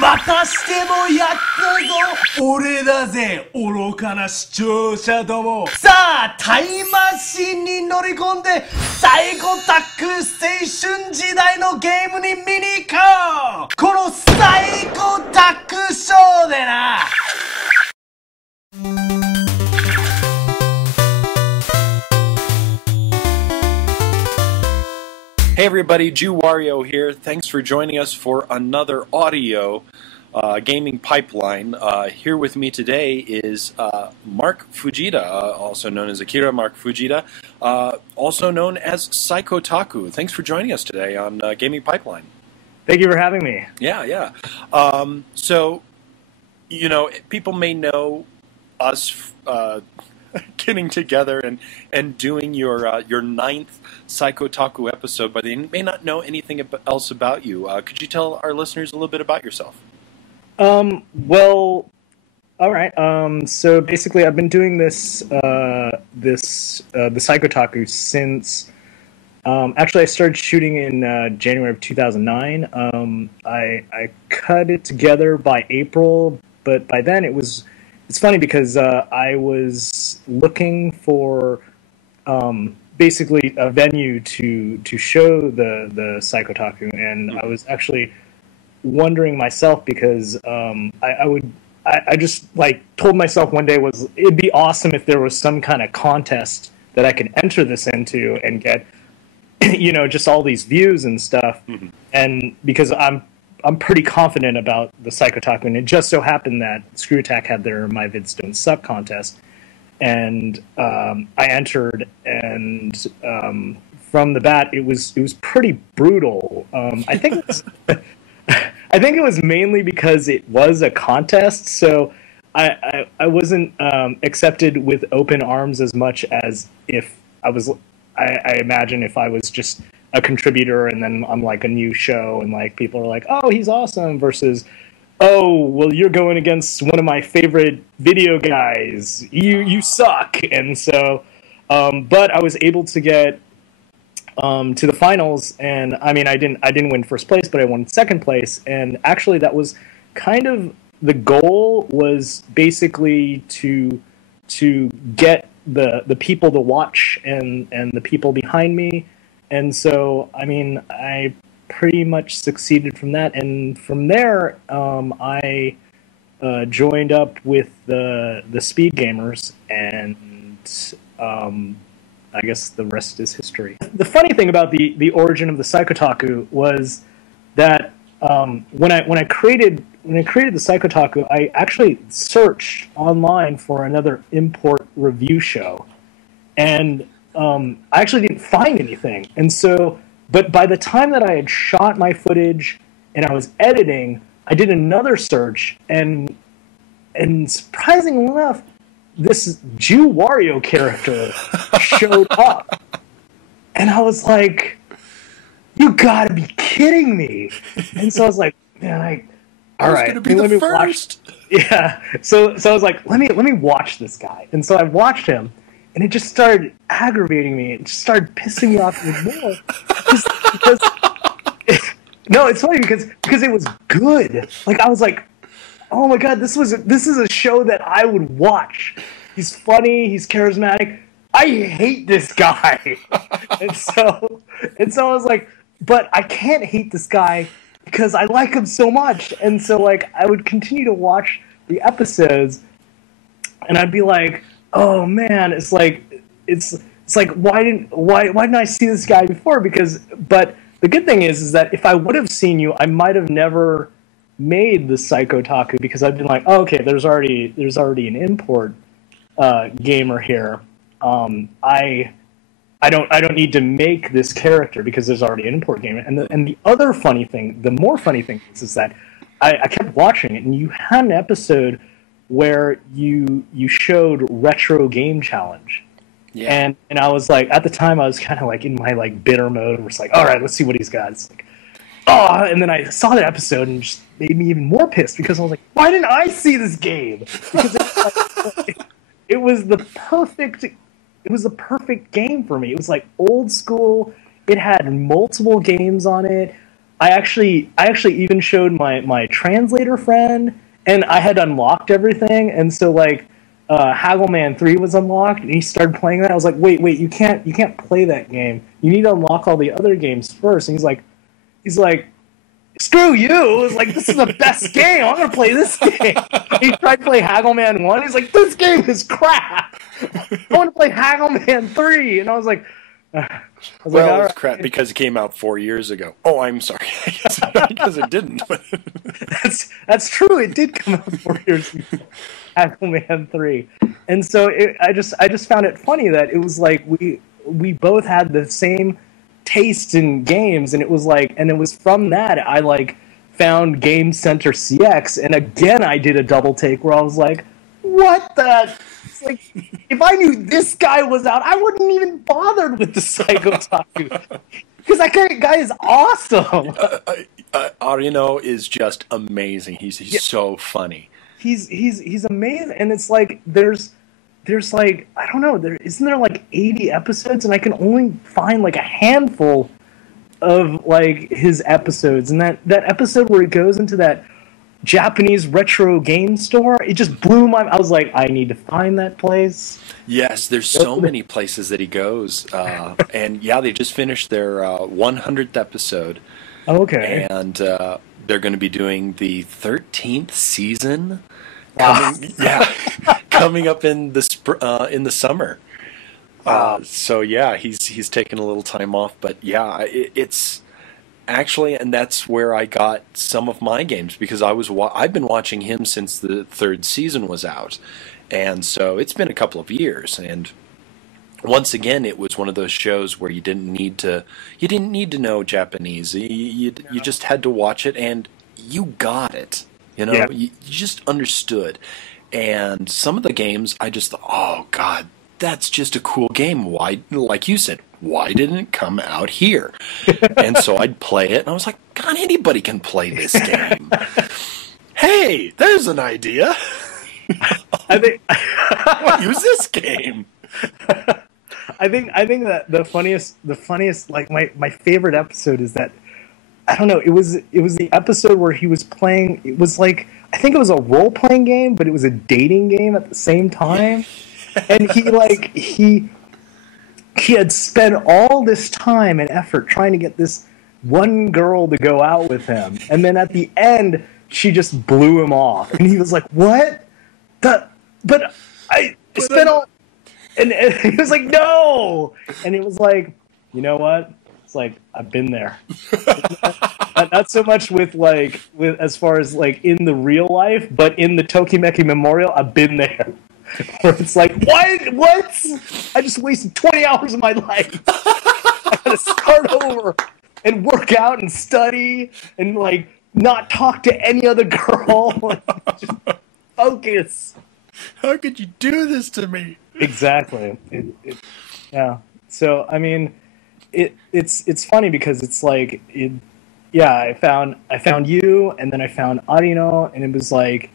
またしてもやったぞ俺だぜ愚かな視聴者どもさあタイムマシンに乗り込んでサイコタック青春時代のゲームに見に行こうこのサイコタックショーでなHey everybody, JewWario here. Thanks for joining us for another audio gaming pipeline. Here with me today is Mark Fujita, also known as Akira Mark Fujita, also known as Psychotaku. Thanks for joining us today on Gaming Pipeline. Thank you for having me. Yeah. So, you know, people may know us getting together and doing your ninth Psychotaku episode, but they may not know anything else about you. Could you tell our listeners a little bit about yourself? Well, all right. So basically, I've been doing the Psychotaku since. Actually, I started shooting in January of 2009. I cut it together by April, but by then it's funny because I was looking for basically a venue to show the Psychotaku, and I was actually wondering myself because I just like told myself one day it'd be awesome if there was some kind of contest that I could enter this into and get just all these views and stuff, and because I'm pretty confident about the Psychotaku, and it just so happened that Screw Attack had their My Vids Don't Suck contest, and I entered, and from the bat, it was pretty brutal. I think it was mainly because it was a contest, so I wasn't accepted with open arms as much as if I was. I imagine if I was just a contributor and then I'm like a new show and like people are like, oh, he's awesome, versus, oh, well, you're going against one of my favorite video guys. You suck. And so, but I was able to get to the finals, and I mean, I didn't win first place, but I won second place. And actually, that was kind of the goal, was basically to get the people to watch and the people behind me. And so, I mean, I pretty much succeeded from that. And from there, I joined up with the Speed Gamers, and I guess the rest is history. The funny thing about the origin of the Psychotaku was that when I created the Psychotaku, I actually searched online for another import review show, and I actually didn't find anything. And so, but by the time that I had shot my footage and I was editing, I did another search, and surprisingly enough, this JewWario character showed up, and I was like, "You gotta be kidding me!" And so I was like, "Man, all right, gonna be the first." Yeah. So I was like, let me watch this guy. And so I watched him, and it just started aggravating me. It just started pissing me off even more. Because no, it's funny because it was good. Like, I was like, oh my god, this is a show that I would watch. He's funny. He's charismatic. I hate this guy. and so I was like, but I can't hate this guy because I like him so much. And so, like, I would continue to watch the episodes, and I'd be like, oh man, it's like why didn't I see this guy before? But the good thing is that if I would have seen you, I might have never made the Psychotaku, because I've been like, oh, okay, there's already an import gamer here. I don't need to make this character because there's already an import game. And the other funny thing, the more funny thing is that I kept watching it, and you had an episode where you showed Retro Game Challenge. Yeah. And I was like, at the time I was kind of like in my like bitter mode, where it's like, all right, let's see what he's got. It's like, oh, and then I saw that episode and it just made me even more pissed, because I was like, why didn't I see this game? Because it was the perfect game for me. It was like old school. It had multiple games on it. I actually even showed my translator friend, and I had unlocked everything, and so like Haggleman 3 was unlocked, and he started playing that. I was like, wait, you can't play that game. You need to unlock all the other games first. And he's like, screw you! I was like, this is the best game. I'm gonna play this game. He tried to play Haggleman 1. He's like, this game is crap. I want to play Haggleman 3, and I was like. Well, it's crap because it came out 4 years ago. Oh, I'm sorry. Because it didn't. That's true. It did come out 4 years ago. Haggleman 3. And so I just found it funny that it was like we both had the same taste in games, and it was from that I like found Game Center CX, and again I did a double take where I was like, what the. Like, if I knew this guy was out, I wouldn't even bothered with the Psychotaku. Because that guy is awesome. Arino is just amazing. He's so funny. He's amazing, and it's like there's like, I don't know, isn't there like 80 episodes, and I can only find like a handful of like his episodes, and that episode where he goes into that Japanese retro game store, it just blew my. I was like, I need to find that place. Yes, there's so many places that he goes, and yeah, they just finished their 100th episode. Okay, and they're going to be doing the 13th season. Coming up in the summer. So yeah, he's taking a little time off, but yeah, it's. Actually, and that's where I got some of my games, because I've been watching him since the third season was out, and so it's been a couple of years. And once again, it was one of those shows where you didn't need to know Japanese. You just had to watch it, and you got it. You know, yeah. you just understood. And some of the games, I just thought, oh God, that's just a cool game. Why, like you said, why didn't it come out here? And so I'd play it, and I was like, God, anybody can play this game. Hey, there's an idea. I think I'll use this game. I think that the funniest, like my favorite episode is that, I don't know, it was the episode where he was playing. It was like, I think it was a role playing game, but it was a dating game at the same time. And he had spent all this time and effort trying to get this one girl to go out with him, and then at the end she just blew him off, and he was like, "What? But I spent all," and he was like, "No," and it was like, you know what? It's like, I've been there. Not so much with as far as like in the real life, but in the Tokimeki Memorial, I've been there. Where it's like, what? I just wasted 20 hours of my life. I gotta start over and work out and study and like not talk to any other girl. Just focus. How could you do this to me? Exactly. Yeah. So I mean, it's funny because it's like I found you, and then I found Arino, and it was like.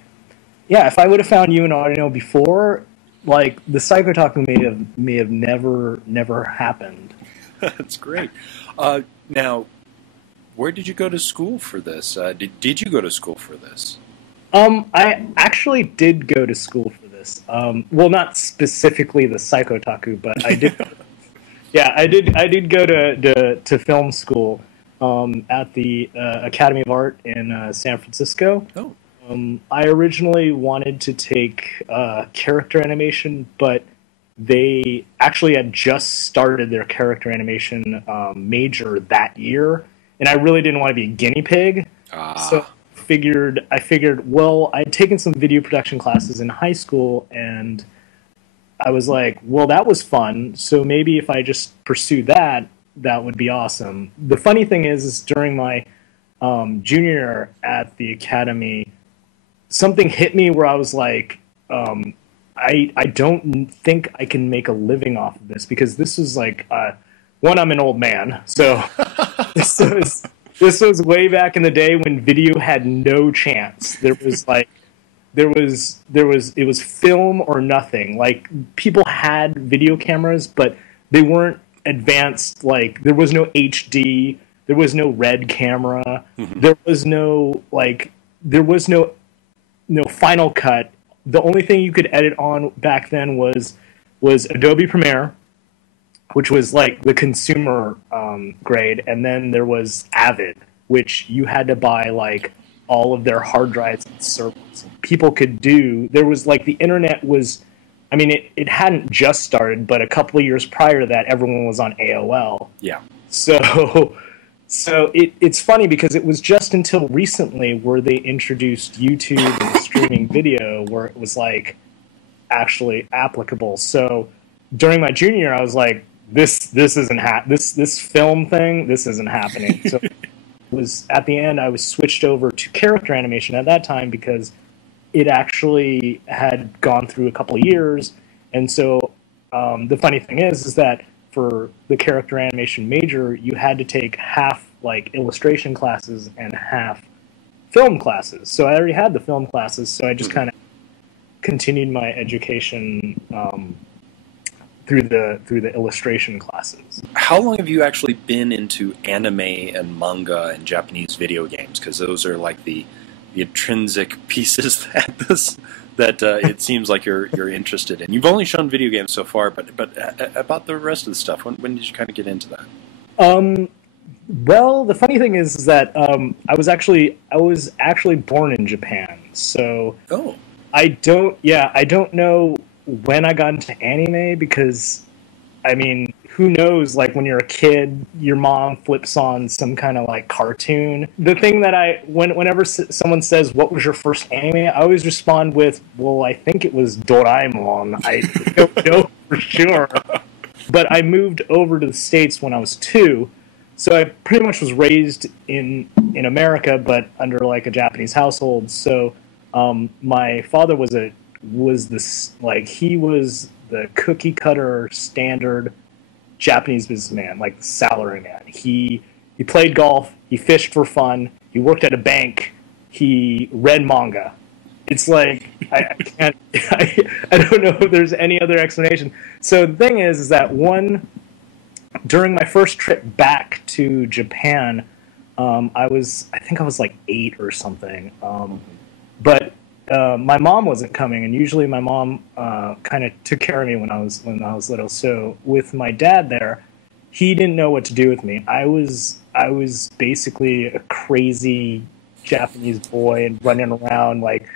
Yeah, if I would have found you and Arino before, like the Psychotaku may have never happened. That's great. Now, where did you go to school for this? Did you go to school for this? I actually did go to school for this. Well, not specifically the Psychotaku, but I did. Yeah, I did go to film school at the Academy of Art in San Francisco. Oh. I originally wanted to take character animation, but they actually had just started their character animation major that year, and I really didn't want to be a guinea pig. So I figured, well, I'd taken some video production classes in high school, and I was like, well, that was fun, so maybe if I just pursue that would be awesome. The funny thing is during my junior year at the Academy, something hit me where I was like, I don't think I can make a living off of this, because this was like, one, I'm an old man, so this was way back in the day when video had no chance. It was film or nothing. Like, people had video cameras, but they weren't advanced. Like, there was no HD. There was no red camera. Mm-hmm. There was no Final Cut. The only thing you could edit on back then was Adobe Premiere, which was like the consumer grade, and then there was Avid, which you had to buy like all of their hard drives and servers. People could do. There was like the internet was. I mean, it hadn't just started, but a couple of years prior to that, everyone was on AOL. Yeah. So it's funny because it was just until recently where they introduced YouTube and streaming video where it was like actually applicable. So during my junior year, I was like, this isn't this film thing, this isn't happening. So it was at the end I was switched over to character animation at that time because it actually had gone through a couple of years. And so the funny thing is that for the character animation major, you had to take half like illustration classes and half film classes. So I already had the film classes, so I just kind of continued my education through the illustration classes. How long have you actually been into anime and manga and Japanese video games? Because those are like the intrinsic pieces that it seems like you're interested in. You've only shown video games so far, but about the rest of the stuff, when did you kind of get into that? Well, the funny thing is that I was actually born in Japan, so I don't know when I got into anime because, I mean, who knows, like when you're a kid, your mom flips on some kind of like cartoon. The thing that whenever someone says, what was your first anime? I always respond with, well, I think it was Doraemon. I don't know for sure. But I moved over to the States when I was 2, so I pretty much was raised in America, but under like a Japanese household. So my father was the cookie cutter standard Japanese businessman, like the salaryman. He played golf, he fished for fun, he worked at a bank, he read manga. It's like I don't know if there's any other explanation. So the thing is that during my first trip back to Japan, I think I was like 8 or something. But my mom wasn't coming, and usually my mom kind of took care of me when I was little. So with my dad there, he didn't know what to do with me. I was basically a crazy Japanese boy and running around like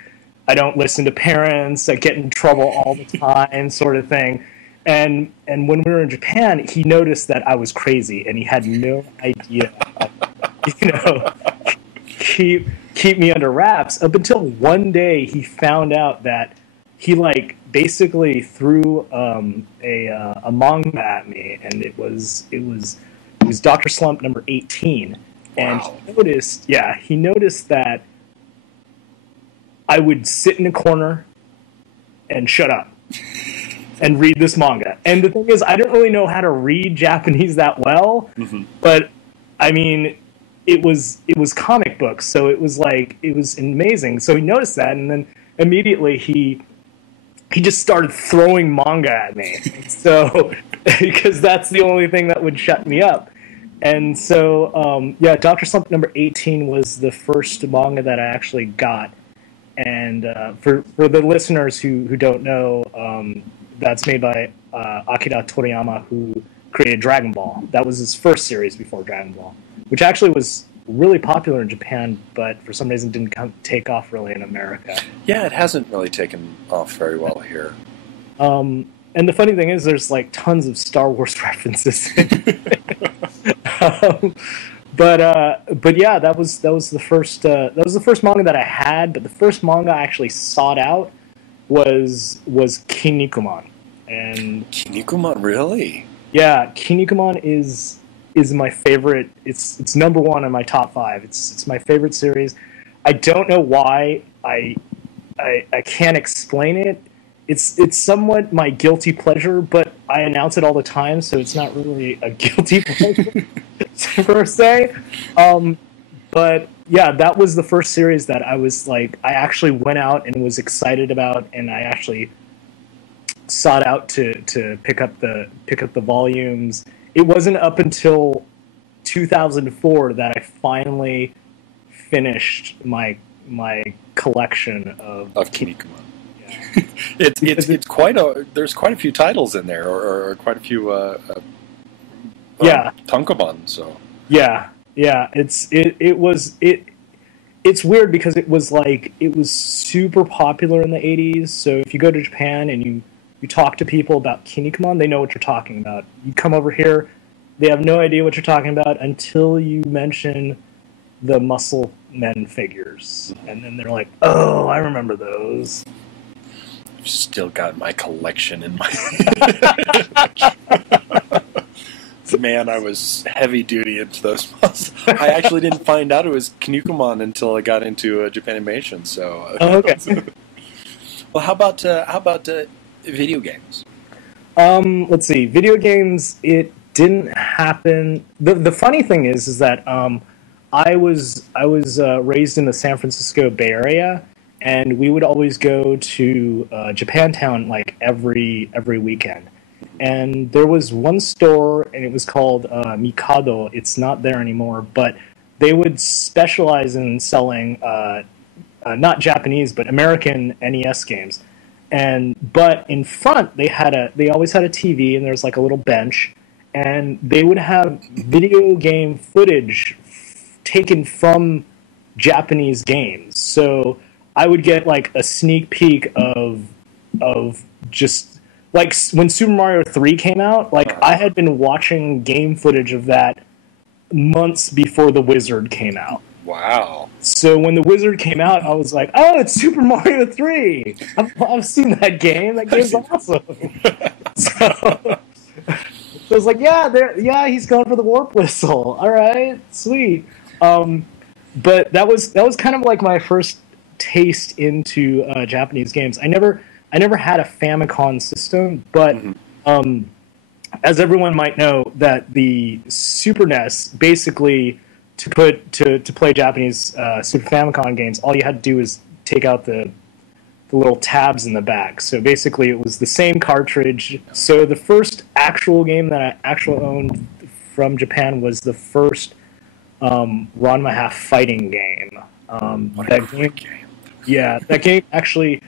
I don't listen to parents, I get in trouble all the time, sort of thing. And when we were in Japan, he noticed that I was crazy, and he had no idea, keep me under wraps up until one day he found out that he like basically threw a manga at me, and it was Dr. Slump number 18, and wow. he noticed that I would sit in a corner and shut up and read this manga. And the thing is, I don't really know how to read Japanese that well, but I mean, it was comic books, so it was amazing. So he noticed that, and then immediately he just started throwing manga at me. So because that's the only thing that would shut me up. And so Dr. Slump number 18 was the first manga that I actually got. And for the listeners who don't know, that's made by Akira Toriyama, who created Dragon Ball. That was his first series before Dragon Ball, which actually was really popular in Japan, but for some reason didn't take off really in America. Yeah, it hasn't really taken off very well here. And the funny thing is, there's like tons of Star Wars references. But yeah, that was the first manga that I had. But the first manga I actually sought out was Kinnikuman. And Kinnikuman, really? Yeah, Kinnikuman is my favorite. It's number 1 in my top 5. It's my favorite series. I don't know why. I can't explain it. It's somewhat my guilty pleasure, but I announce it all the time, so it's not really a guilty pleasure per se. But yeah, that was the first series that I was like, I actually went out and was excited about, and I actually sought out to pick up the volumes. It wasn't up until 2004 that I finally finished my collection of Kinnikuman. Yeah. it's quite a there's quite a few titles in there, or quite a few tankobon. So it's weird because it was super popular in the 80s. So if you go to Japan and you talk to people about Kinnikuman, they know what you're talking about. You come over here, they have no idea what you're talking about until you mention the muscle men figures. And then they're like, oh, I remember those. I've still got my collection in my... Man, I was heavy duty into those muscles. I actually didn't find out it was Kinnikuman until I got into Japanimation. So, okay. Well, how about video games? Let's see. Video games. It didn't happen. The funny thing is that I was raised in the San Francisco Bay Area, and we would always go to Japantown like every weekend. And there was one store, and it was called Mikado. It's not there anymore, but they would specialize in selling not Japanese but American NES games. But in front they always had a TV, and there's like a little bench, and they would have video game footage taken from Japanese games. So I would get like a sneak peek of just like when Super Mario 3 came out, like I had been watching game footage of that months before The Wizard came out. Wow. So when The Wizard came out, I was like, oh, it's Super Mario 3. I've seen that game. That game's awesome. So I was like, yeah, he's going for the warp whistle. All right, sweet. But that was kind of like my first taste into Japanese games. I never had a Famicom system, but as everyone might know, that the Super NES basically to play Japanese Super Famicom games, all you had to do is take out the little tabs in the back. So basically, it was the same cartridge. So the first actual game that I actually owned from Japan was the first Ranma Half fighting game. That game. Yeah, that game actually.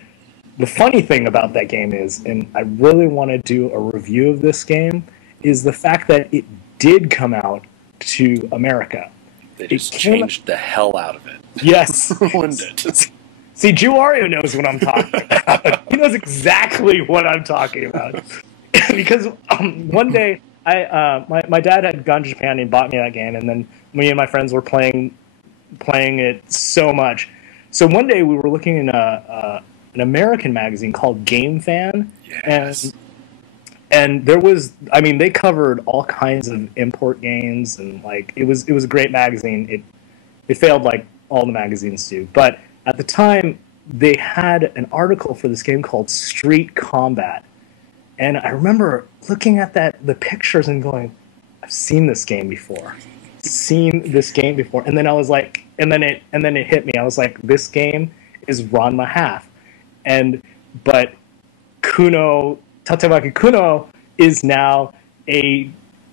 The funny thing about that game is, and I really want to do a review of this game, is the fact that it did come out to America. They just changed the hell out of it. Yes. Ruined it. See, JewWario knows what I'm talking about. He knows exactly what I'm talking about. Because one day, my dad had gone to Japan and bought me that game, and then me and my friends were playing it so much. So one day we were looking in an American magazine called Game Fan, yes. and there was, I mean, they covered all kinds of import games, and like it was a great magazine. It failed like all the magazines do, but at the time they had an article for this game called Street Combat, and I remember looking at the pictures and going, I've seen this game before. And then I was like, and then it hit me. I was like, this game is Ranma Half. But Tatewaki Kuno is now a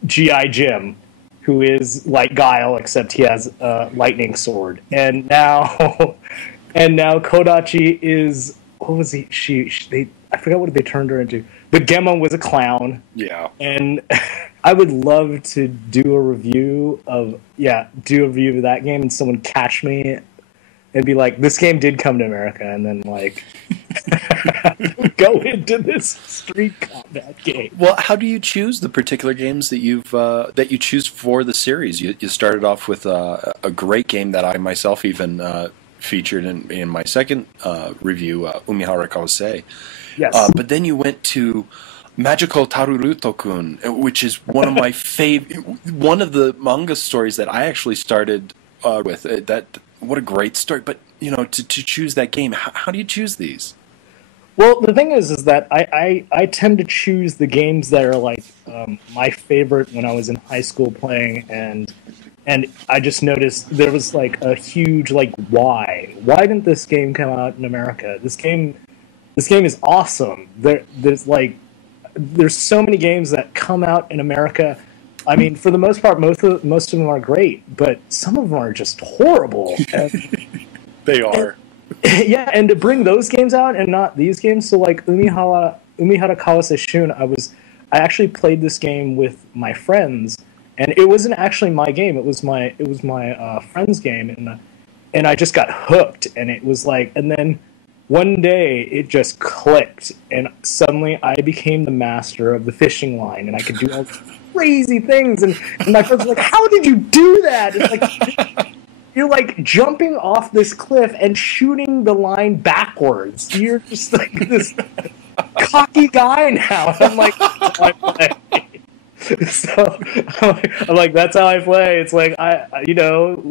G.I. Jim who is like Guile, except he has a lightning sword. And now Kodachi is, what was he? I forgot what they turned her into. But Gemma was a clown. Yeah. And I would love to do a review of that game, and someone catch me and be like, this game did come to America, and then like go into this Street Combat game. Well, how do you choose the particular games that you choose for the series? You started off with a great game that I myself even featured in my second review, Umihara Kaosei. Yes. But then you went to Magical Taruruto-kun, which is one of my one of the manga stories that I actually started with. What a great story! But to choose that game, how do you choose these? Well, the thing is that I tend to choose the games that are like my favorite when I was in high school playing, and I just noticed there was like a huge like why didn't this game come out in America? This game is awesome. There's so many games that come out in America I mean, for the most part, most of them are great, but some of them are just horrible. And, They are. yeah, and to bring those games out and not these games, so like Umihara Kawase Shun, I actually played this game with my friends, and it wasn't actually my game. It was my friend's game, and I just got hooked, and it was like, and then one day it just clicked, and suddenly I became the master of the fishing line, and I could do all crazy things, and my friends were like, "How did you do that?" It's like you're like jumping off this cliff and shooting the line backwards. You're just like this cocky guy now. I'm like, that's how I play. So I'm like, that's how I play. It's like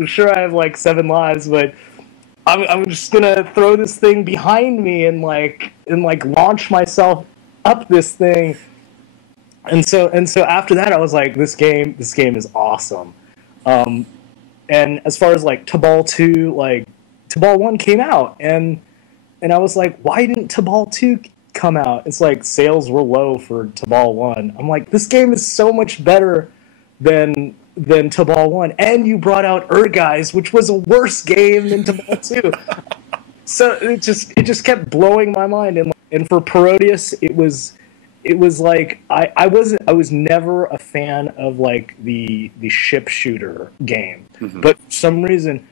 sure I have like 7 lives, but I'm just gonna throw this thing behind me and launch myself up this thing. And so after that, I was like, this game is awesome. And as far as like Tobal 2, like Tobal 1 came out, and I was like, why didn't Tobal 2 come out? It's like sales were low for Tobal 1. I'm like, this game is so much better than Tobal 1, and you brought out Guys, which was a worse game than Tobal 2. So it just kept blowing my mind. And for Parodius, it was like I was never a fan of like the ship shooter game. Mm-hmm. But for some reason,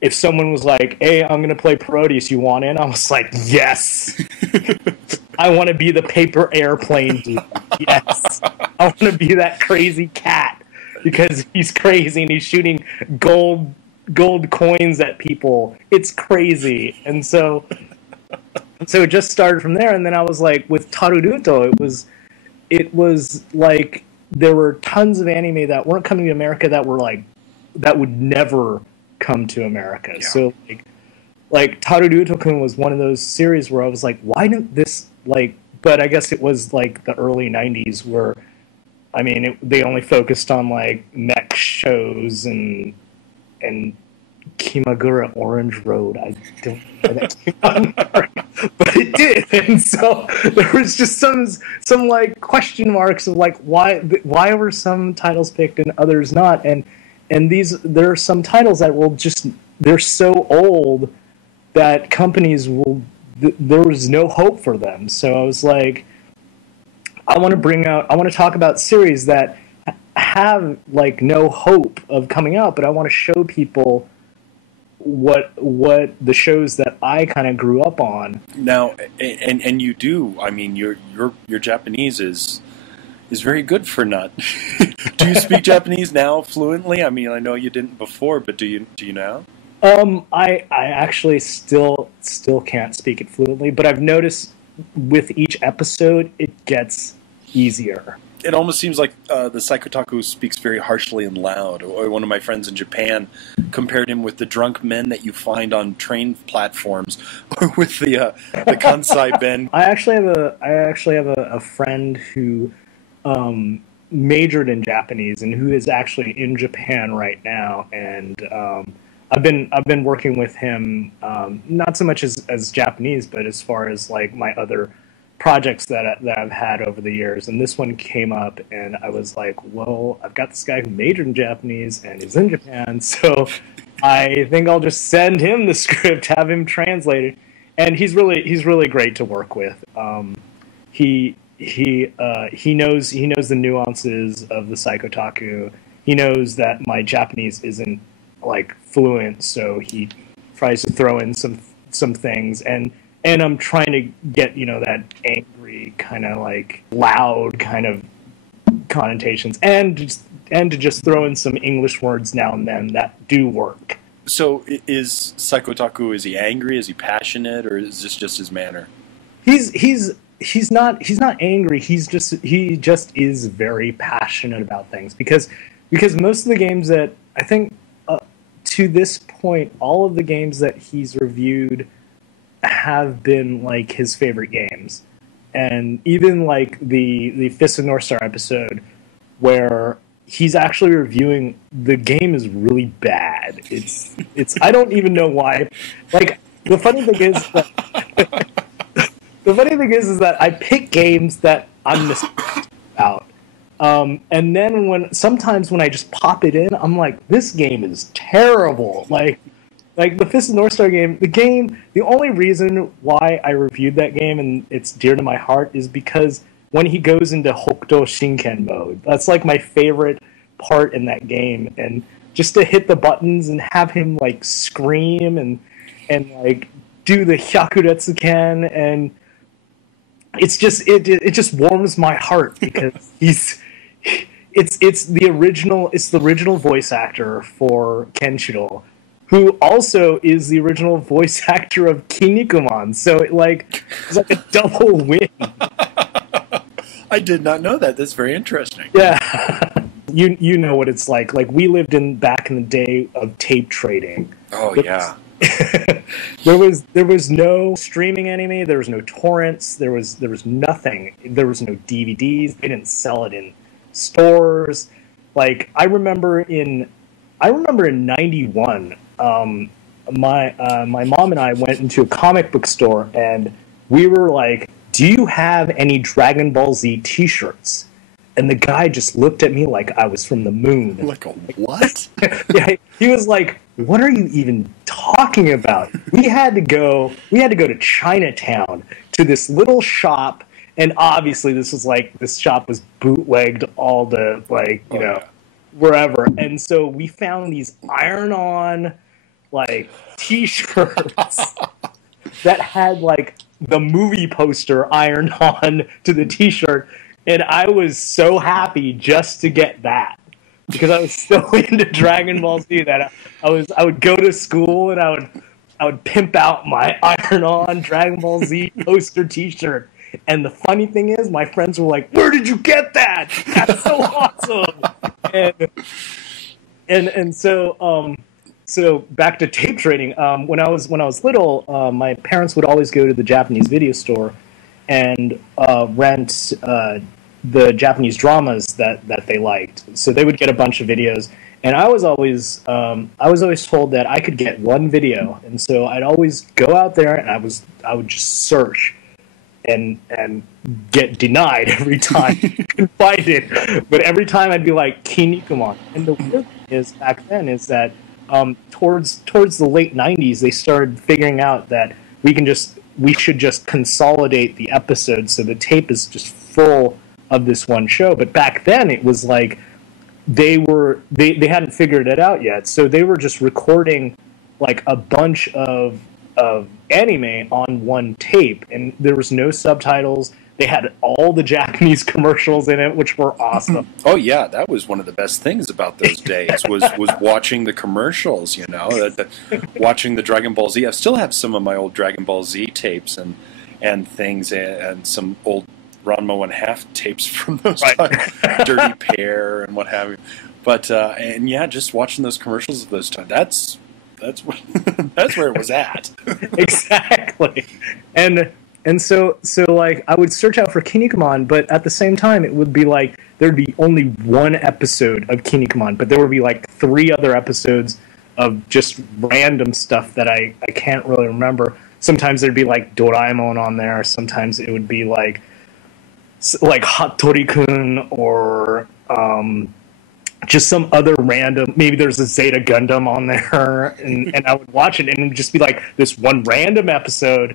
if someone was like, "Hey, I'm gonna play Parodius, you want in?" I was like, "Yes." I want to be the paper airplane dude. Yes. I want to be that crazy cat because he's crazy and he's shooting gold coins at people. It's crazy. And so it just started from there, and then I was like, with Taruruto, it was like there were tons of anime that weren't coming to America that were like that would never come to America. Yeah. So like Taruruto-kun was one of those series where I was like, why didn't this but I guess it was like the early 90s where I mean they only focused on like mech shows and Kimagura Orange Road. I don't know that came on, but it did, and so there was just some like question marks of like why were some titles picked and others not, and there are some titles that will just they're so old that companies will there was no hope for them. So I was like, I want to talk about series that have like no hope of coming out, but I want to show people what the shows that I kind of grew up on. Now, and you do. I mean, your Japanese is very good for not. Do you speak Japanese now fluently? I mean, I know you didn't before, but do you now? I actually still can't speak it fluently, but I've noticed with each episode it gets easier. It almost seems like the Psychotaku speaks very harshly and loud. Or one of my friends in Japan compared him with the drunk men that you find on train platforms, or with the Kansai Ben. I actually have a friend who majored in Japanese and who is actually in Japan right now, and I've been working with him not so much as Japanese, but as far as like my other projects that I've had over the years, and this one came up, and I was like, well, I've got this guy who majored in Japanese and is in Japan, so I think I'll just send him the script, have him translate it, and he's really great to work with. He knows the nuances of the Psychotaku. He knows that my Japanese isn't like fluent, so he tries to throw in some things, and I'm trying to get, that angry kind of like loud kind of connotations, and to just throw in some English words now and then that do work. So is Psychotaku, is he angry? Is he passionate? Or is this just his manner? He's not angry. He just is very passionate about things because most of the games that I think to this point, all of the games that he's reviewed have been like his favorite games, and even like the Fist of North Star episode where he's actually reviewing the game is really bad. It's I don't even know why. Like the funny thing is that I pick games that I'm nostalgic about. And then sometimes when I just pop it in, I'm like, this game is terrible. Like the Fist of North Star game, the only reason why I reviewed that game and it's dear to my heart is because when he goes into Hokuto Shinken mode, that's like my favorite part in that game. And just to hit the buttons and have him like scream and like do the Hyakuretsuken, and it's just it just warms my heart because it's the original voice actor for Kenshiro, who also is the original voice actor of Kinnikuman. So it's like a double win. I did not know that. That's very interesting. Yeah. You know what it's like. Like, we lived back in the day of tape trading. Oh, yeah. There was no streaming anime, there was no torrents, there was nothing. There was no DVDs. They didn't sell it in stores. Like, I remember in '91, my mom and I went into a comic book store and we were like, "Do you have any Dragon Ball Z T-shirts?" And the guy just looked at me like I was from the moon. Like a what? Yeah, he was like, "What are you even talking about?" We had to go to Chinatown to this little shop, and obviously this shop was bootlegged all the wherever. And so we found these iron-on like T-shirts that had like the movie poster ironed on to the T-shirt. And I was so happy just to get that, because I was so into Dragon Ball Z that I would go to school and I would pimp out my iron-on Dragon Ball Z poster T-shirt. And the funny thing is, my friends were like, "Where did you get that? That's so awesome!" And so back to tape trading. When I was little, my parents would always go to the Japanese video store and rent the Japanese dramas that they liked. So they would get a bunch of videos, and I was always told that I could get one video, and so I'd always go out there and I would just search and get denied every time. Couldn't find it, but every time I'd be like, Kinnikuman. And the weird thing is, back then, is that towards the late '90s, they started figuring out that we should just consolidate the episodes so the tape is just full of this one show. But back then it was like they hadn't figured it out yet, so they were just recording like a bunch of anime on one tape, and there was no subtitles. They had all the Japanese commercials in it, which were awesome. Oh yeah, that was one of the best things about those days was watching the commercials. You know, watching the Dragon Ball Z. I still have some of my old Dragon Ball Z tapes and things, and some old Ranma 1/2 tapes from those times, Dirty Pair and what have you. But and yeah, just watching those commercials of those times. That's where it was at. Exactly, and so like I would search out for Kinnikuman, but at the same time it would be like there'd be only one episode of Kinnikuman, but there would be like 3 other episodes of just random stuff that I can't really remember. Sometimes there'd be like Doraemon on there. Sometimes it would be like Hattori-kun or just some other random, maybe there's a Zeta Gundam on there, and I would watch it, and it would just be like this one random episode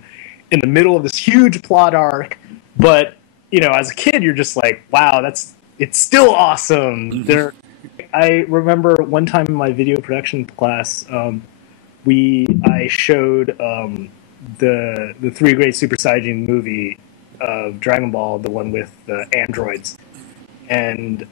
in the middle of this huge plot arc. But, you know, as a kid, you're just like, wow, it's still awesome. I remember one time in my video production class, I showed the 3 Great Super Saiyajin movie of Dragon Ball, the one with the androids, and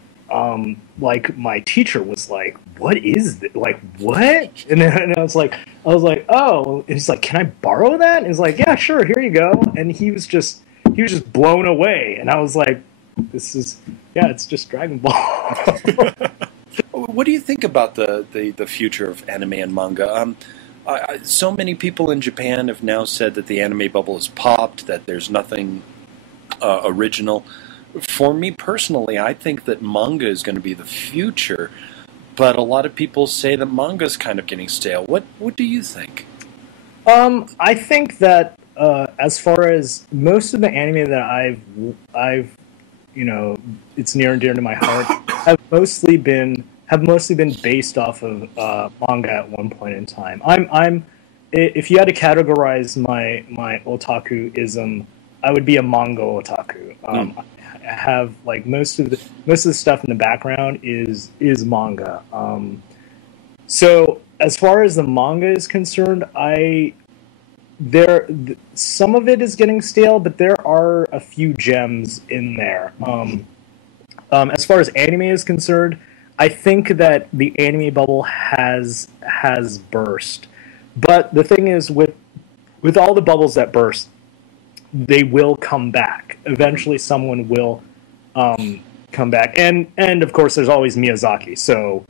like my teacher was like, "What is this? Like, what?" And I was like, "Oh," and he's like, "Can I borrow that?" And he's like, "Yeah, sure, here you go." And he was just blown away, and I was like, it's just Dragon Ball. What do you think about the future of anime and manga? So many people in Japan have now said that the anime bubble has popped, that there's nothing original. For me personally, I think that manga is going to be the future, but a lot of people say that manga is kind of getting stale. What do you think? I think that as far as most of the anime that I've it's near and dear to my heart, have mostly been based off of manga at one point in time. If you had to categorize my otaku-ism, I would be a manga otaku. I have like most of the stuff in the background is manga. So as far as the manga is concerned, some of it is getting stale, but there are a few gems in there. As far as anime is concerned, I think that the anime bubble has burst. But the thing is, with all the bubbles that burst, they will come back. Eventually, someone will come back, and of course, there's always Miyazaki. So,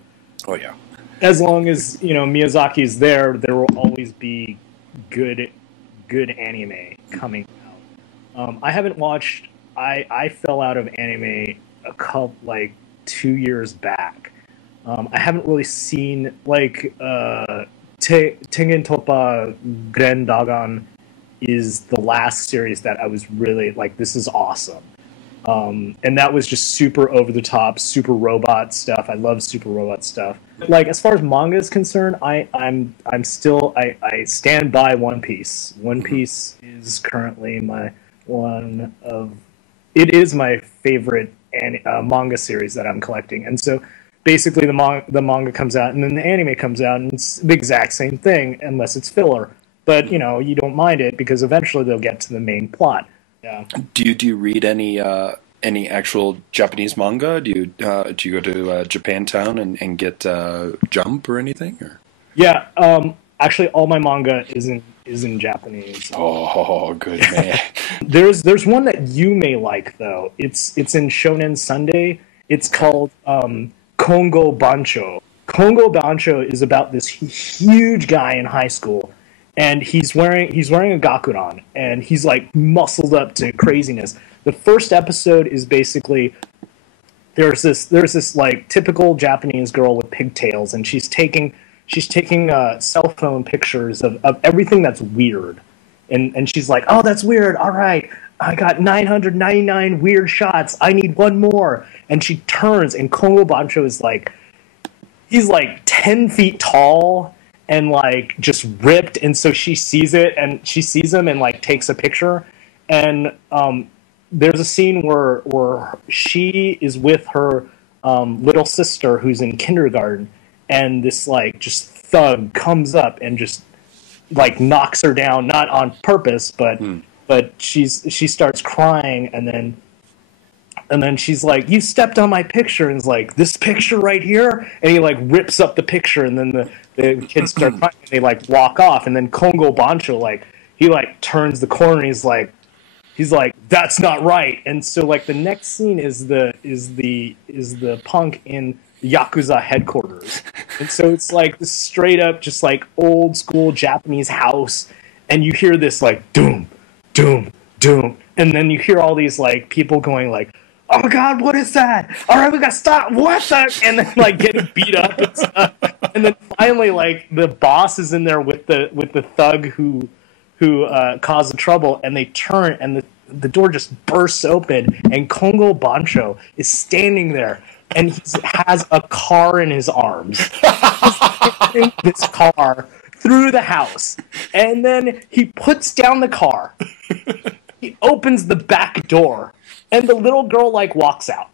oh yeah, as long as Miyazaki is there will always be good anime coming out. I haven't watched. I fell out of anime a couple 2 years back. I haven't really seen Tengen Toppa Gren Dagon is the last series that I was really like, this is awesome. And that was just super over the top, super robot stuff. I love super robot stuff. Like, as far as manga is concerned, I stand by One Piece. One Piece is currently my favorite manga series that I'm collecting. And so basically the manga comes out and then the anime comes out and it's the exact same thing unless it's filler. But, you don't mind it because eventually they'll get to the main plot. Yeah. Do you read any actual Japanese manga? Do you go to Japantown and get Jump or anything? Or? Yeah. Actually, all my manga is in Japanese. Oh, good man. There's one that you may like though. It's in Shonen Sunday. It's called Kongo Bancho. Kongo Bancho is about this huge guy in high school. And he's wearing a gakuran, and he's like muscled up to craziness. The first episode is basically there's this like typical Japanese girl with pigtails, and she's taking cell phone pictures of everything that's weird, and she's like, oh, that's weird. All right, I got 999 weird shots. I need one more. And she turns, and Kongo Bancho is like, he's like 10 feet tall. And like just ripped, and so she sees him and like takes a picture, and there's a scene where she is with her little sister who's in kindergarten, and this like just thug comes up and just like knocks her down, not on purpose, but she starts crying, and then she's like, you stepped on my picture, and it's like, this picture right here? And he like rips up the picture, and then the kids start crying, and they like walk off, and then Kongo Bancho he turns the corner, and he's like, that's not right. And so like the next scene is the punk in Yakuza headquarters. And so it's like this straight up just like old school Japanese house, and you hear this like doom, doom, doom, and then you hear all these like people going like, oh my god, what is that? All right, we gotta stop. What the? And then like getting beat up and stuff. And then finally, like the boss is in there with the thug who caused the trouble, and they turn, and the door just bursts open, and Kongo Bancho is standing there, and he has a car in his arms. He's carrying this car through the house, and then he puts down the car. He opens the back door. And the little girl, like, walks out.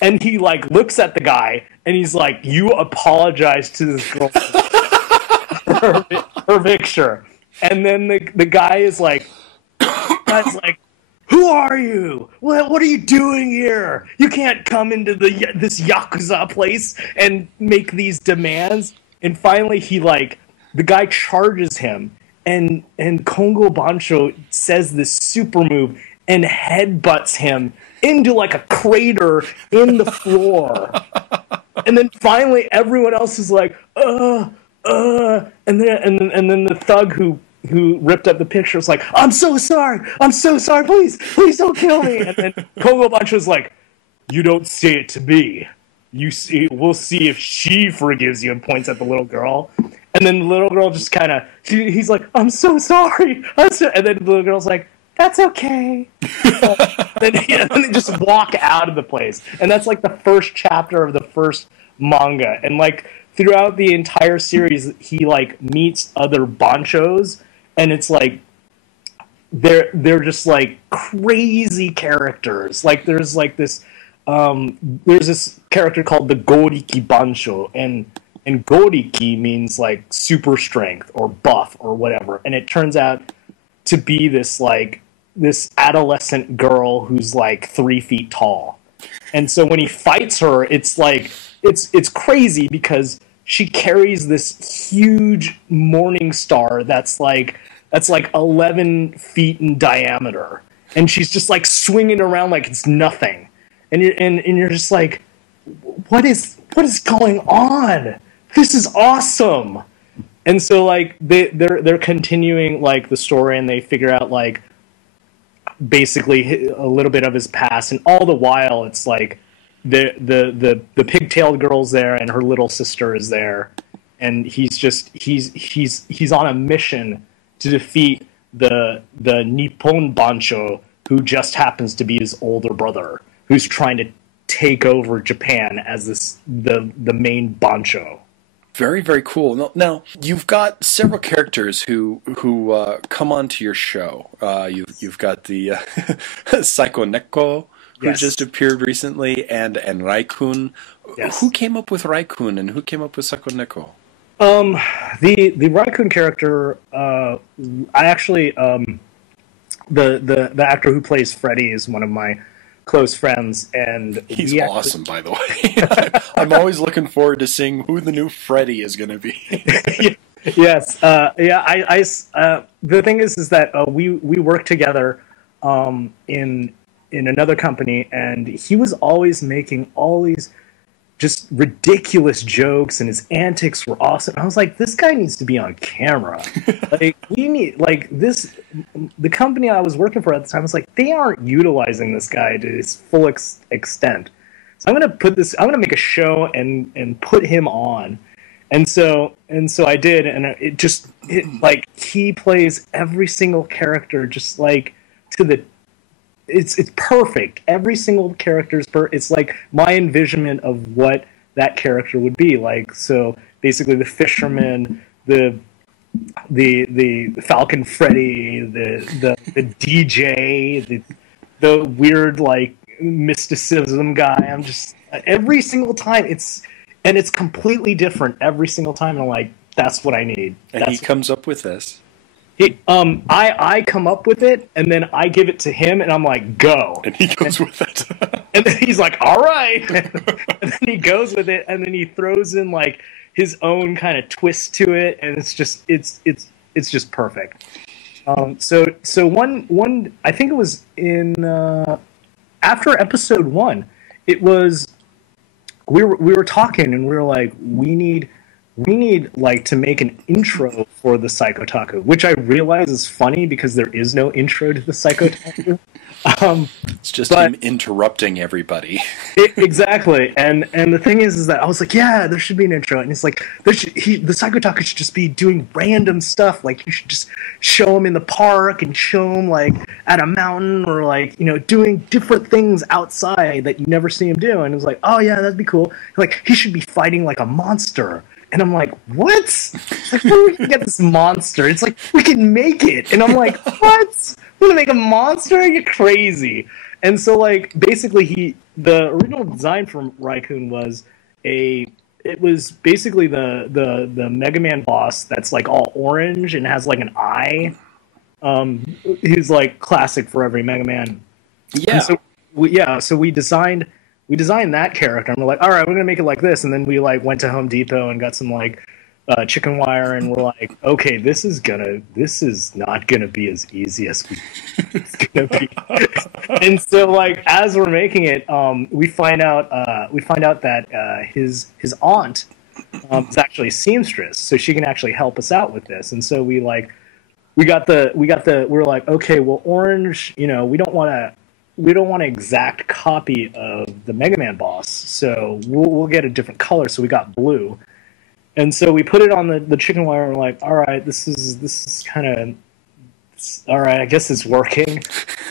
And he, like, looks at the guy, and he's like, you apologize to this girl for her picture. And then the guy is like, who are you? What are you doing here? You can't come into this Yakuza place and make these demands. And finally, the guy charges him, and Kongo Bancho says this super move, and headbutts him into like a crater in the floor. And then finally everyone else is like, and then the thug who ripped up the picture is like, I'm so sorry, please don't kill me. And then Kongo Bancho's like, you don't say it to me. We'll see if she forgives you, and points at the little girl. And then the little girl just he's like, I'm so sorry. And then the little girl's like, that's okay. then they just walk out of the place. And that's like the first chapter of the first manga. And like throughout the entire series, he like meets other banchos, and it's like they're just like crazy characters. Like there's like this there's this character called the Goriki Bancho, and Goriki means like super strength or buff or whatever. And it turns out to be this adolescent girl who's like 3 feet tall. And so when he fights her, it's like it's crazy because she carries this huge morning star that's like 11 feet in diameter, and she's just like swinging around like it's nothing. And you're just like, what is going on? This is awesome. And so like they're continuing like the story, and they figure out like basically a little bit of his past, and all the while it's like the pigtailed girl's there, and her little sister is there, and he's on a mission to defeat the Nippon Bancho, who just happens to be his older brother, who's trying to take over Japan as the main Bancho. Very, very cool. Now you've got several characters who come onto your show. You've got the Psychotaku, who Yes. just appeared recently, and Raikun. Yes. Who came up with Raikun, and who came up with Psychotaku? The Raikun character, I actually the actor who plays Freddy is one of my close friends, and He's awesome, by the way. I'm always looking forward to seeing who the new Freddy is going to be. Yes, the thing is that we worked together in another company, and he was always making all these just ridiculous jokes, and his antics were awesome. I was like, this guy needs to be on camera. Like, we need like this. The company I was working for at the time was like, they aren't utilizing this guy to his full extent. So I'm gonna make a show and put him on. And so I did, and like he plays every single character just like to the. It's perfect. Every single character is it's like my envisionment of what that character would be like. So basically, the fisherman, the Falcon Freddy, the DJ, the weird like mysticism guy. I'm just every single time it's completely different every single time. And I'm like, that's what I need. And he comes up with this. I come up with it, and then I give it to him, and I'm like, go. And he goes with it. And then he's like, all right. And then he goes with it, and then he throws in like his own kind of twist to it, and it's just perfect. So one I think it was in after episode 1, it was we were talking, and we were like, we need like to make an intro for the Psychotaku, which I realize is funny because there is no intro to the Psychotaku. It's just him interrupting everybody. Exactly, and the thing is that I was like, yeah, there should be an intro, and it's like the Psychotaku should just be doing random stuff. Like you should just show him in the park and show him like at a mountain, or like doing different things outside that you never see him do. And it was like, oh yeah, that'd be cool. Like he should be fighting like a monster. And I'm like, what? Like, where we can get this monster? It's like, we can make it. And I'm like, what? We're gonna make a monster? You're crazy. And so, like, basically, the original design from Raikun was basically the Mega Man boss that's like all orange and has like an eye. He's like classic for every Mega Man. Yeah. And so we designed that character, and we're like, all right, we're gonna make it like this. And then we like went to Home Depot and got some like chicken wire, and we're like, okay, this is not gonna be as easy as it's gonna be. And so like as we're making it, we find out that his aunt is actually a seamstress, so she can actually help us out with this. And so we were like, okay, well, orange, we don't want an exact copy of the Mega Man boss, so we'll get a different color. So we got blue, and so we put it on the chicken wire. And we're like, all right, this is all right, I guess it's working.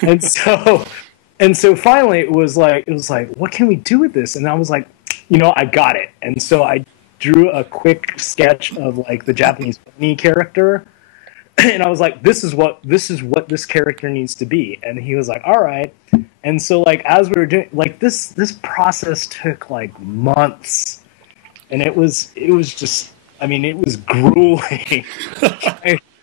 And so finally it was like, what can we do with this? And I was like, I got it. And so I drew a quick sketch of like the Japanese bunny character, and I was like, this is what this character needs to be. And he was like, all right. And so like as we were doing like this process took like months, and it was just, I mean, it was grueling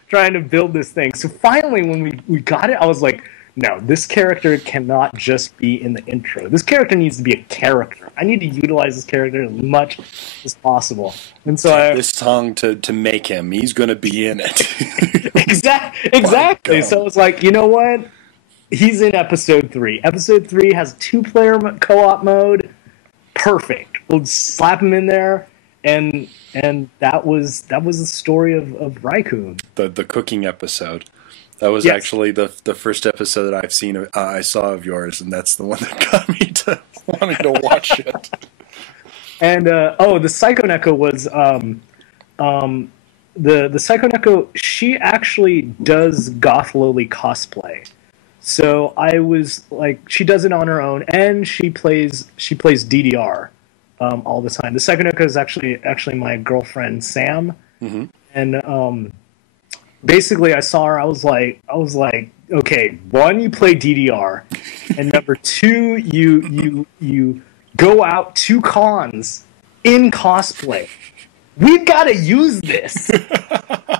trying to build this thing. So finally when we got it, I was like, no, this character cannot just be in the intro. This character needs to be a character. I need to utilize this character as much as possible. And so this song to make him, he's going to be in it. Exactly. So it's like, you know what? He's in episode 3. Episode 3 has 2-player co-op mode. Perfect. We'll slap him in there, and that was the story of Raikkoon. The cooking episode. That was actually the first episode that I saw of yours, and that's the one that got me to wanting to watch it. And the Psychotaku was the Psychotaku. She actually does goth loli cosplay. So I was like, she does it on her own, and she plays DDR all the time. The Psychotaku is actually my girlfriend Sam, and basically, I saw her. I was like, okay, 1, you play DDR, and number 2, you go out to cons in cosplay. We've got to use this.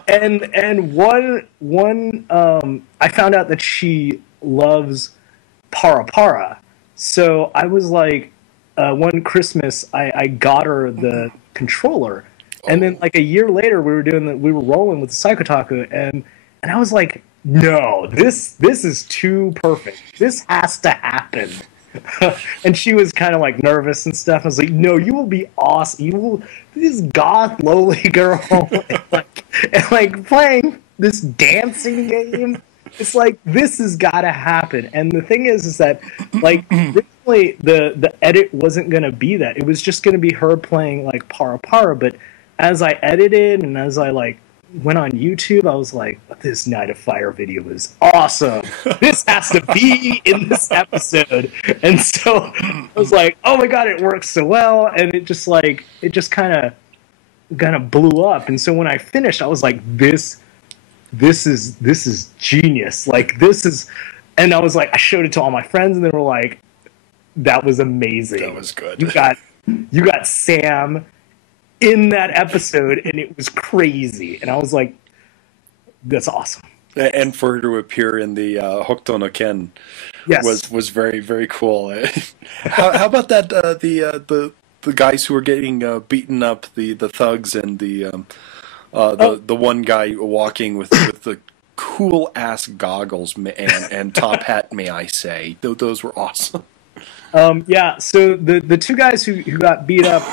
and one I found out that she loves para. So I was like, one Christmas, I got her the controller. And then, like a year later, we were rolling with the Psychotaku, and I was like, no, this is too perfect. This has to happen. And she was kind of like nervous and stuff. I was like, no, you will be awesome. You will, this goth lowly girl, and like playing this dancing game. It's like, this has got to happen. And the thing is that like originally the edit wasn't going to be that. It was just going to be her playing like para, but as I edited and as I like went on YouTube, I was like, this Night of Fire video is awesome. This has to be in this episode. And so I was like, oh my god, it works so well. And it just kind of blew up. And so when I finished, I was like, this is genius. Like this is, and I was like, I showed it to all my friends, and they were like, that was amazing. That was good. You got Sam in that episode, and it was crazy. And I was like, that's awesome. And for her to appear in the Hokuto no Ken was very, very cool. How about that? The guys who were getting beaten up, the thugs, and the one guy walking with the cool ass goggles and top hat. May I say, those were awesome. Yeah. So the 2 guys who got beat up,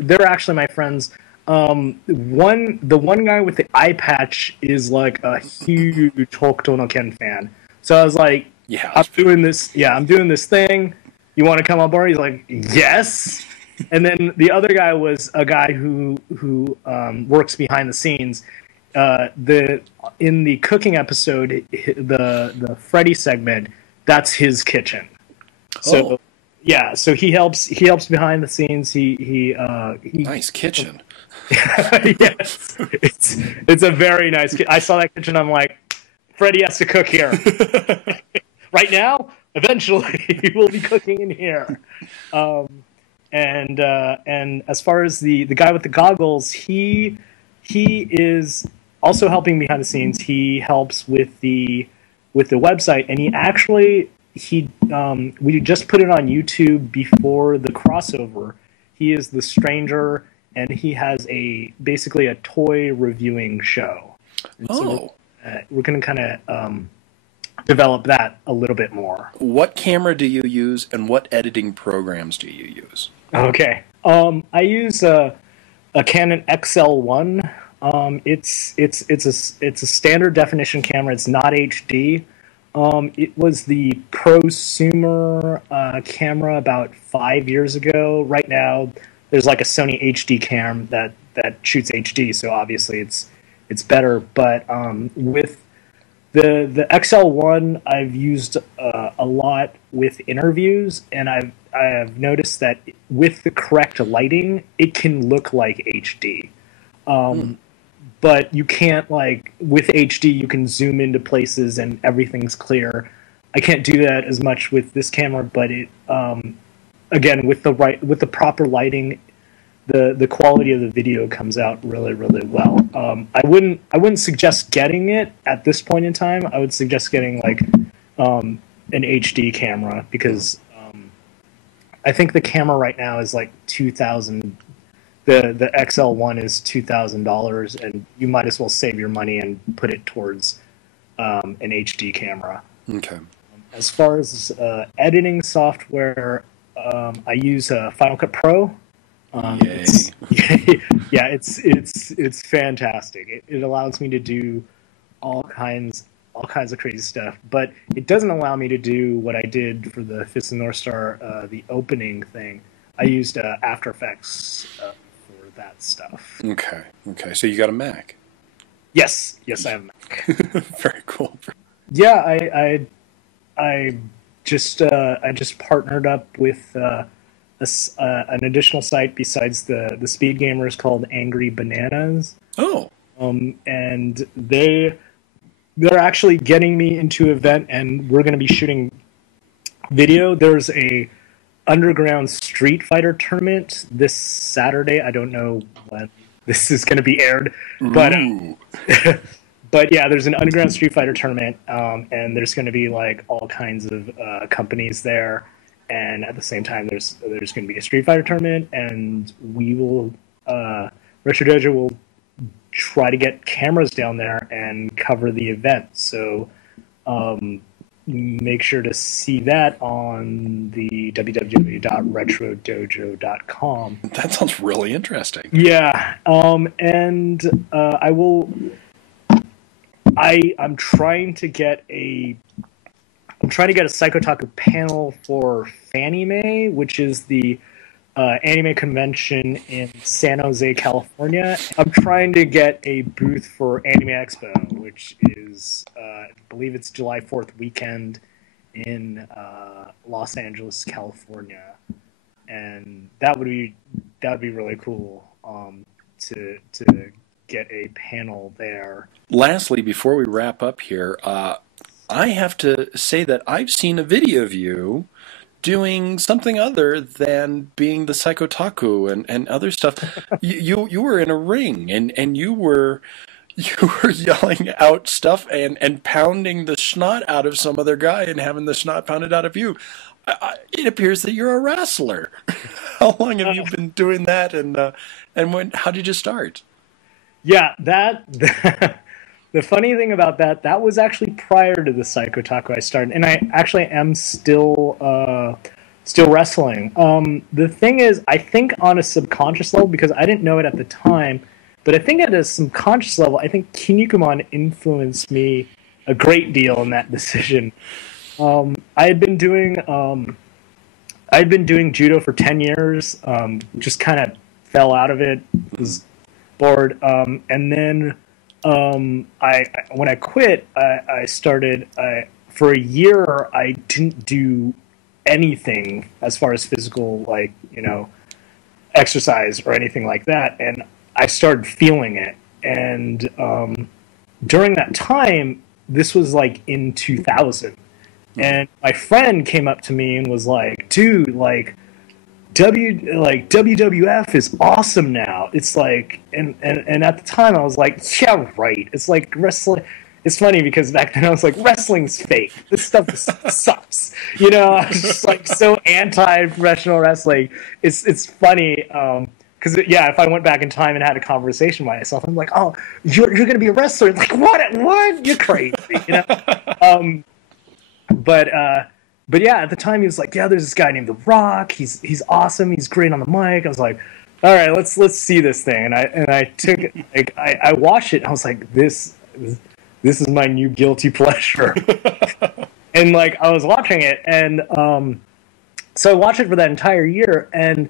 they're actually my friends. The one guy with the eye patch is like a huge Hokuto no Ken fan. So I was like, yeah, I'm doing this thing. You want to come on board? He's like, yes. And then the other guy was a guy who works behind the scenes. In the cooking episode, the Freddy segment, that's his kitchen. So yeah, so he helps behind the scenes. He nice kitchen. Yes, it's a very nice kitchen. I saw that kitchen. I'm like, Freddy has to cook here right now. Eventually, he will be cooking in here. And as far as the guy with the goggles, he is also helping behind the scenes. He helps with the website, and we just put it on YouTube before the crossover. He is the Stranger, and he has basically a toy reviewing show. And so we're going to kind of develop that a little bit more. What camera do you use, and what editing programs do you use? Okay. I use a Canon XL1. It's a standard definition camera. It's not HD. It was the prosumer camera about 5 years ago. Right now, there's like a Sony HD cam that shoots HD, so obviously it's better. But The XL1 I've used a lot with interviews, and I have noticed that with the correct lighting, it can look like HD. But you can't, like, with HD, you can zoom into places and everything's clear. I can't do that as much with this camera, but it again, with the proper lighting, the quality of the video comes out really, really well. I wouldn't suggest getting it at this point in time. I would suggest getting like an HD camera, because I think the camera right now is like $2,000. The XL1 is $2,000, and you might as well save your money and put it towards an HD camera. Okay. As far as editing software, I use Final Cut Pro. Yay. Yeah, it's fantastic. It allows me to do all kinds of crazy stuff, but it doesn't allow me to do what I did for the Fist of North Star, the opening thing. I used After Effects for that stuff. Okay. So you got a Mac? Yes, I have a Mac. Very cool. Yeah, I just partnered up with an additional site besides the Speed Gamers called Angry Bananas. Oh. And they're actually getting me into an event, and we're going to be shooting video. There's a underground Street Fighter tournament this Saturday. I don't know when this is going to be aired, but but yeah, there's an underground Street Fighter tournament, and there's going to be like all kinds of companies there. And at the same time, there's going to be a Street Fighter tournament, and we will Retro Dojo will try to get cameras down there and cover the event. So make sure to see that on the www.retrodojo.com. That sounds really interesting. Yeah, and I will. I'm trying to get a Psychotaku panel for Fanime, which is the anime convention in San Jose, California. I'm trying to get a booth for Anime Expo, which is, I believe it's July 4th weekend in Los Angeles, California, and that would be really cool to get a panel there. Lastly, before we wrap up here, I have to say that I've seen a video of you doing something other than being the Psychotaku and other stuff. You were in a ring, and you were yelling out stuff and pounding the snot out of some other guy and having the snot pounded out of you. It appears that you're a wrestler. How long have you been doing that, and how did you start? Yeah, the funny thing about that was actually prior to the Psychotaku I started, and I actually am still wrestling. The thing is, I think on a subconscious level, because I didn't know it at the time, but I think at a subconscious level, I think Kinnikuman influenced me a great deal in that decision. I had been doing judo for 10 years, just kind of fell out of it, was bored, and then when I quit, I started, for a year, I didn't do anything as far as physical, like, exercise or anything like that, and I started feeling it. And during that time, this was like in 2000, and my friend came up to me and was like, dude, like, WWF is awesome now. It's like, and at the time I was like, yeah, right. It's like wrestling. It's funny because back then I was like, wrestling's fake. This stuff sucks. I was just like so anti-professional wrestling. It's funny because if I went back in time and had a conversation with myself, I'm like, oh, you're gonna be a wrestler. It's like what? You're crazy. But yeah, at the time he was like, yeah, there's this guy named The Rock. He's awesome. He's great on the mic. I was like, all right, let's see this thing. And I took it, like I watched it. And I was like, this is my new guilty pleasure. And like I was watching it, and so I watched it for that entire year. And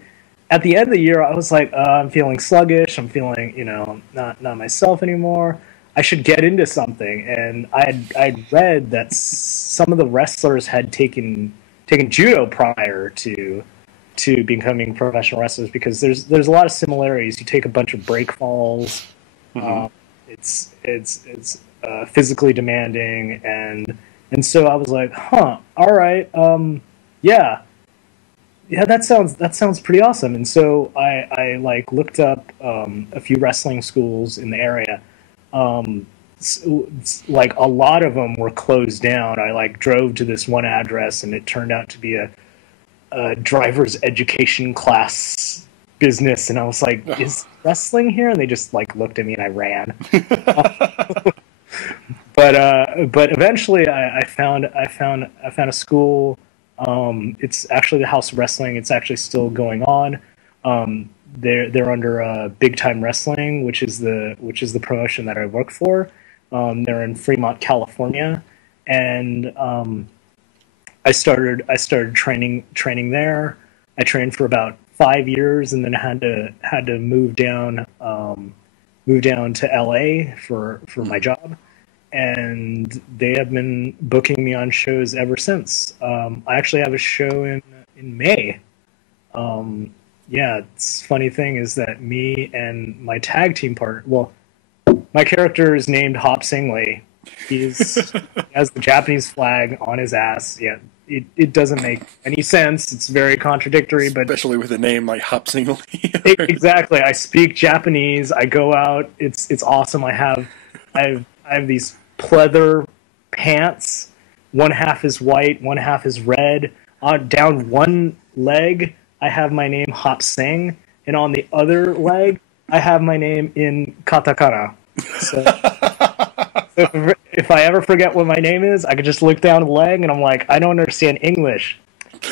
at the end of the year, I was like, I'm feeling sluggish. I'm feeling not myself anymore. I should get into something. And I'd read that some of the wrestlers had taken judo prior to becoming professional wrestlers, because there's a lot of similarities. You take a bunch of break falls. Mm-hmm. It's physically demanding, and so I was like, huh, all right, yeah, that sounds pretty awesome. And so I like looked up a few wrestling schools in the area. Like a lot of them were closed down. I like drove to this one address, and it turned out to be a driver's education class business, and I was like, is wrestling here? And they just like looked at me, and I ran. But eventually I found a school. It's actually the House of Wrestling. It's actually still going on. They're under Big Time Wrestling, which is the promotion that I work for. They're in Fremont, California, and I started training there. I trained for about 5 years, and then had to move down to LA for my job, and they have been booking me on shows ever since. I actually have a show in May. Yeah, it's funny thing is that me and my tag team partner. Well, my character is named Hop Singley. He has the Japanese flag on his ass. Yeah. It doesn't make any sense. It's very contradictory, but especially with a name like Hop Single. Exactly. I speak Japanese. I go out. It's awesome. I have these pleather pants. One half is white, one half is red. Down one leg, I have my name Hop Sing, and on the other leg, I have my name in katakana. So if I ever forget what my name is, I could just look down the leg, and I'm like, I don't understand English.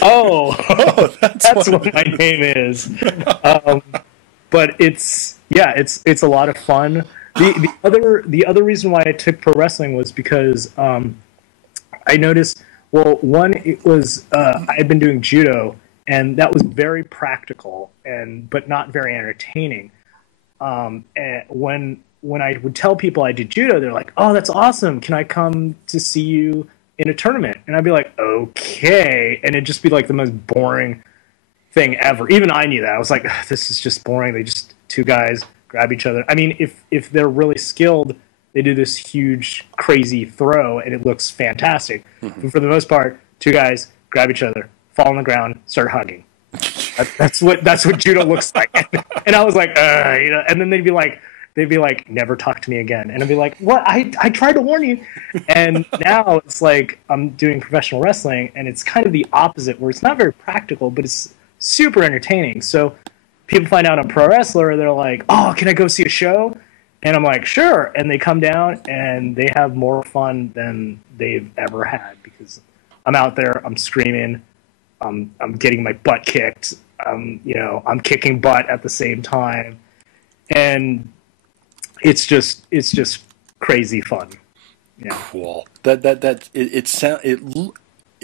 Oh, that's what my name is. But it's a lot of fun. The other reason why I took pro wrestling was because I noticed. Well, one, it was I had been doing judo, and that was very practical but not very entertaining. And when I would tell people I did judo, they're like, "Oh, that's awesome! Can I come to see you in a tournament?" And I'd be like, "Okay," and it'd just be like the most boring thing ever. Even I knew that. I was like, "This is just boring." They just two guys grab each other. I mean, if they're really skilled, they do this huge, crazy throw, and it looks fantastic. Mm-hmm. But for the most part, two guys grab each other, fall on the ground, start hugging. That's what judo looks like. And I was like, and then they'd be like, never talk to me again. And I'd be like, what? I tried to warn you. And now it's like I'm doing professional wrestling, and it's kind of the opposite, where it's not very practical, but it's super entertaining. So people find out I'm a pro wrestler, they're like, oh, can I go see a show? And I'm like, sure. And they come down, and they have more fun than they've ever had, because I'm out there, I'm screaming, I'm getting my butt kicked, I'm kicking butt at the same time. And it's just crazy fun. Yeah. Cool.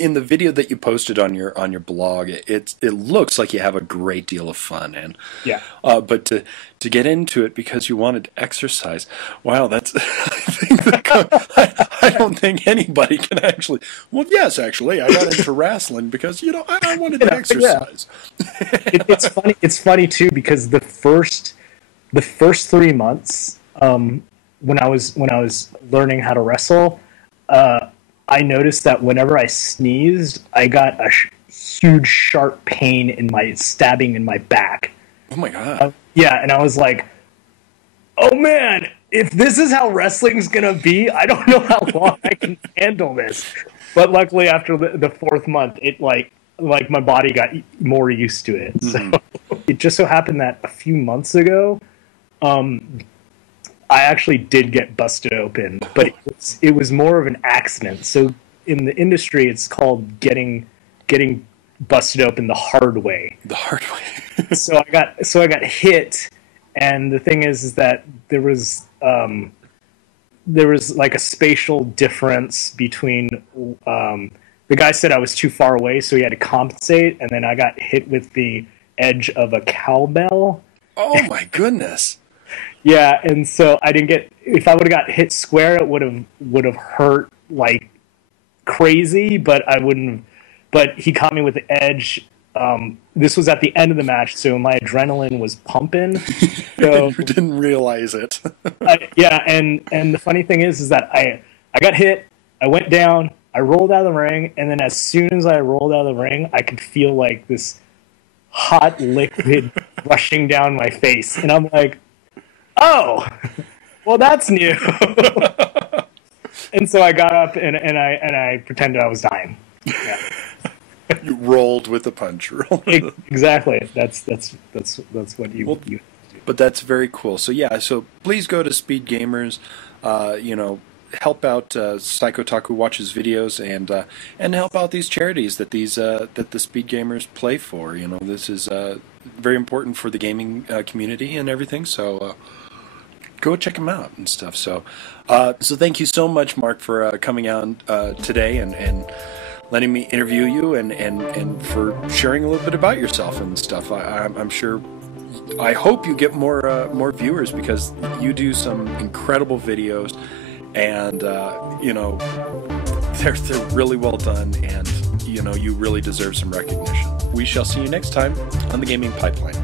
In the video that you posted on your blog, it looks like you have a great deal of fun, and yeah. But to get into it because you wanted to exercise, wow, that's I don't think anybody can actually. Well, yes, actually, I got into wrestling because I wanted to exercise. Yeah. It's funny too, because the first 3 months when I was learning how to wrestle, I noticed that whenever I sneezed, I got a huge sharp pain stabbing in my back. Oh my god! Yeah, and I was like, "Oh man, if this is how wrestling's gonna be, I don't know how long I can handle this." But luckily, after the 4th month, it like my body got more used to it. Mm-hmm. So it just so happened that a few months ago, I actually did get busted open, but it was more of an accident. So in the industry, it's called getting busted open the hard way. The hard way. So I got hit, and the thing is that there was like a spatial difference between the guy said I was too far away, so he had to compensate, and then I got hit with the edge of a cowbell. Oh my goodness. Yeah, and so I didn't get if I would have got hit square, it would have hurt like crazy, but I wouldn't. But he caught me with the edge. This was at the end of the match, so my adrenaline was pumping. So you didn't realize it. yeah, and the funny thing is that I got hit. I went down. I rolled out of the ring, and then as soon as I rolled out of the ring, I could feel like this hot liquid rushing down my face, and I'm like, "Oh, well, that's new." And so I got up and I pretended I was dying. Yeah. You rolled with a punch. Exactly. That's what you. Well, you but that's very cool. So yeah. So please go to Speed Gamers. Help out Psychotaku watches videos and help out these charities that that the Speed Gamers play for. This is very important for the gaming community and everything. So go check them out and stuff. So thank you so much, Mark, for coming out today and letting me interview you and for sharing a little bit about yourself and stuff. I'm sure. I hope you get more viewers because you do some incredible videos. And they're really well done, and you really deserve some recognition. We shall see you next time on the Gaming Pipeline.